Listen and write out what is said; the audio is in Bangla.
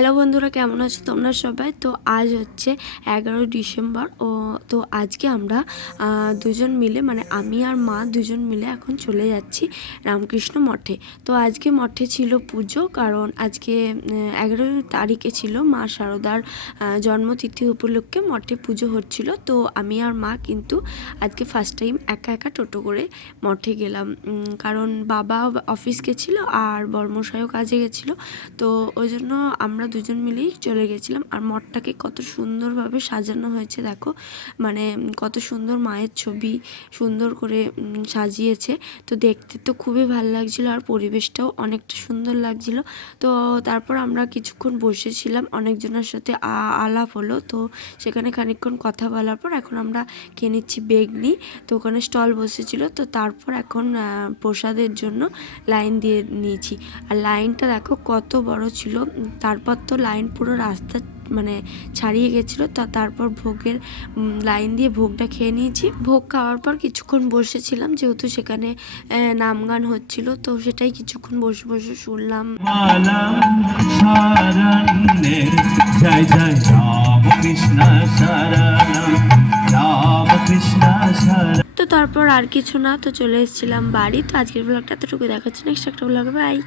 হ্যালো বন্ধুরা, কেমন আছো তোমরা সবাই? তো আজ হচ্ছে 11 ডিসেম্বর। তো আজকে আমরা দুজন মিলে, মানে আমি আর মা দুজন মিলে এখন চলে যাচ্ছি রামকৃষ্ণ মঠে। তো আজকে মঠে ছিল পুজো, কারণ আজকে 11 তারিখে ছিল মা শারদার জন্মতিথি উপলক্ষে মঠে পুজো হচ্ছিল। তো আমি আর মা কিন্তু আজকে ফার্স্ট টাইম একা একা টোটো করে মঠে গেলাম, কারণ বাবা অফিস গেছিলো আর বর্মশাইও কাজে গেছিলো। তো ওই জন্য আমরা দুজন মিলেই চলে গেছিলাম। আর মঠটাকে কত সুন্দরভাবে সাজানো হয়েছে দেখো, মানে কত সুন্দর মায়ের ছবি সুন্দর করে সাজিয়েছে। তো দেখতে তো খুবই ভালো লাগছিলো, আর পরিবেশটাও অনেকটা সুন্দর লাগছিলো। তো তারপর আমরা কিছুক্ষণ বসেছিলাম, অনেকজনের সাথে আলাপ হলো। তো সেখানে খানিকক্ষণ কথা বলার পর এখন আমরা খেয়ে নিচ্ছি বেগনি। তো ওখানে স্টল বসেছিল, তো তারপর এখন প্রসাদের জন্য লাইন দিয়ে নিয়েছি। আর লাইনটা দেখো কত বড় ছিল। তারপর তো লাইন পুরো রাস্তা মানে ছাড়িয়ে গেছিলো। তারপর ভোগের লাইন দিয়ে ভোগটা খেয়ে নিয়েছি। ভোগ খাওয়ার পর কিছুক্ষণ বসেছিলাম, যেহেতু সেখানে নাম গান হচ্ছিল, তো সেটাই কিছুক্ষণ বসে বসে শুনলাম। জয় জয় রাম কৃষ্ণ রাম কৃষ্ণ। তো তারপর আর কিছু না, তো চলে এসেছিলাম বাড়ি। তো আজকের ব্লগটা এতটুকু দেখাচ্ছি, নেক্সট একটা ব্লগে বাই।